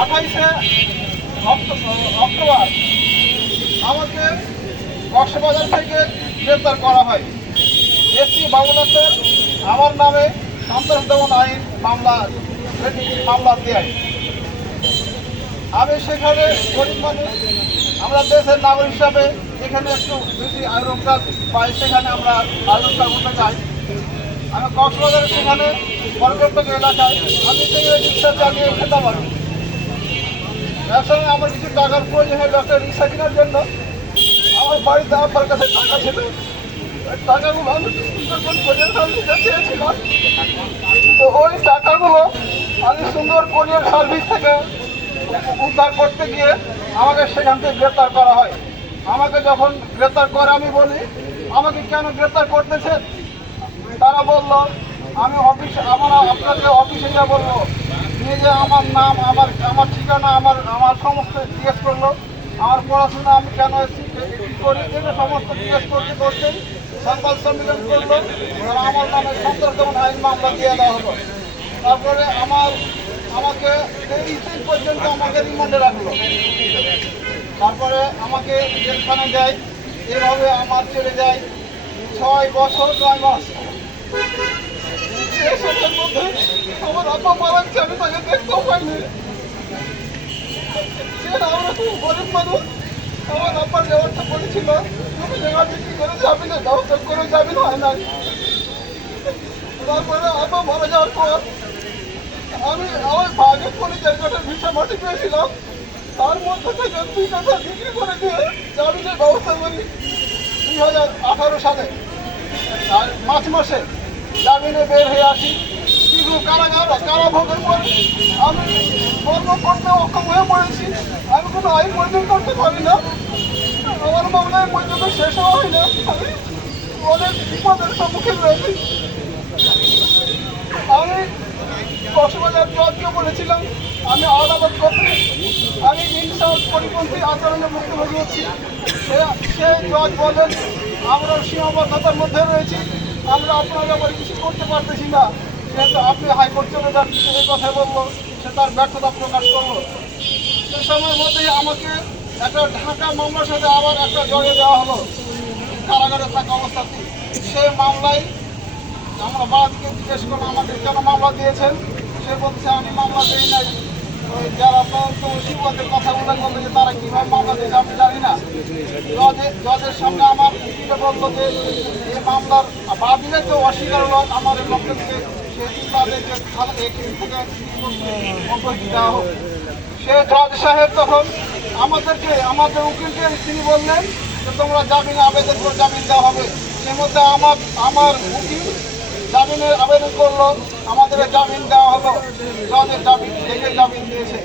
আঠাইশে October আমাকে কক্সবাজার থেকে গ্রেপ্তার করা হয়। এসপি বাবুনাথের আমার নামে সন্ত্রাস দমন আইন মামলা মামলা দেয়। আমি সেখানে গরিব মানুষ। আমরা দেশের নাগরিক হিসাবে এখানে একটু বেশি আয়রনকার পাই, সেখানে আমরা আয়রনকার করতে যাই আমি কক্সবাজারে সেখানে বরকট্টক এলাকায় আমি থেকে রিক্সা চালিয়ে খেতে পারি ব্যবসায় আমার কিছু টাকার প্রয়োজন হয় একটা রিক্সা কেনার জন্য। আমার বাড়িতে আমার কাছে টাকা ছিল। টাকাগুলো আমি কোরিয়ার সার্ভিসে চেয়েছিলাম তো ওই টাকাগুলো আমি সুন্দর কোরিয়ার সার্ভিস থেকে উদ্ধার করতে গিয়ে আমাকে সেখান থেকে গ্রেপ্তার করা হয়। আমাকে যখন গ্রেপ্তার করে আমি বলি, আমাকে কেন গ্রেপ্তার করতেছেন? তারা বলল, আমি অফিসে, আমার আপনাকে অফিসে যা বলব নিয়ে যে আমার নাম, আমার আমার ঠিকানা, আমার আমার সমস্ত জিজ্ঞেস করল। আমার পড়াশোনা আমি কেন এসেছি সমস্ত জিজ্ঞেস করতে করতেই সংবাদ সম্মেলন করল। আমার নামে সন্ত্রাস যেমন আইন মামলা দিয়ে দেওয়া হলো। তারপরে আমার, আমাকে তেইশ দিন পর্যন্ত আমাকে রিমান্ডে রাখল। তারপরে আমাকে জেলখানা দেয়। এভাবে আমার চলে যায়। ছয় বছর নয় মাস। আব্বা মারা আমি তাকে দেখতেও পাইনি। সেটা আমরা খুব গরিব মানুষ। আমার আব্বার যাওয়ারটা বলেছিল। তুমি জায়গা বিক্রি করে যাবি না ব্যবস্থা করে যাবি না, হয় না। তারপরে আব্বা মারা যাওয়ার পর আমি আমার ভাগে করে জায়গাটা ভিসা মাটি পেয়েছিলাম, তার মধ্যে থেকে দুই টাকা বিক্রি করে দিয়ে জামিনের ব্যবস্থা করি দুই হাজার আঠারো সালে। আর মার্চ মাসে জামিনে বের হয়ে আসি। কারাগার, কারাভোগের পর আমি কর্ম করতে অক্ষম হয়ে পড়েছি। আমি কোনো আইন পরিচয় করতে পারি না। আমার মামলায় পর্যন্ত শেষ হয় না আমি অনেক বিপদের সম্মুখীন রয়েছি আমি কক্সবাজার জজকে বলেছিলাম, আমি আলাদাবাদ করতে আমি ইনসাফ পরিপন্থী আচরণে মুক্তভোগী হচ্ছি। সে জজ বলেন, আমরা সীমাবদ্ধতার মধ্যে রয়েছি। আমরা আপনার ব্যাপারে কিছু করতে পারতেছি না। যেহেতু আপনি হাইকোর্ট চলে যান এই কথা বলল, সে তার ব্যর্থতা প্রকাশ করল। সে সময়ের মধ্যেই আমাকে একটা ঢাকা মামলার সাথে আবার একটা জড়িয়ে দেওয়া হলো। কারাগারে থাকা অবস্থাতে সে মামলায় আমরা বাবাকে জিজ্ঞেস করলাম, আমাকে কেন মামলা দিয়েছেন? সে বলছে, আমি মামলা দিই নাই। যারা তো শিবদের কথা বলে বলল যে তারা কীভাবে মামলা দিয়েছে, আমি জানি না। জজের সামনে আমার বলল যে, এই মামলার বাদিলে তো অস্বীকার আমার পক্ষ থেকে সে থেকে জজ সাহেব তখন আমাদেরকে, আমাদের উকিলকে তিনি বললেন যে তোমরা জামিন আবেদন করে, জামিন দেওয়া হবে। সে মধ্যে আমার আমার উকিল জামিনের আবেদন করল আমাদের জামিন দেওয়া হলো। জজের জামিন দেখে জামিন দিয়েছে।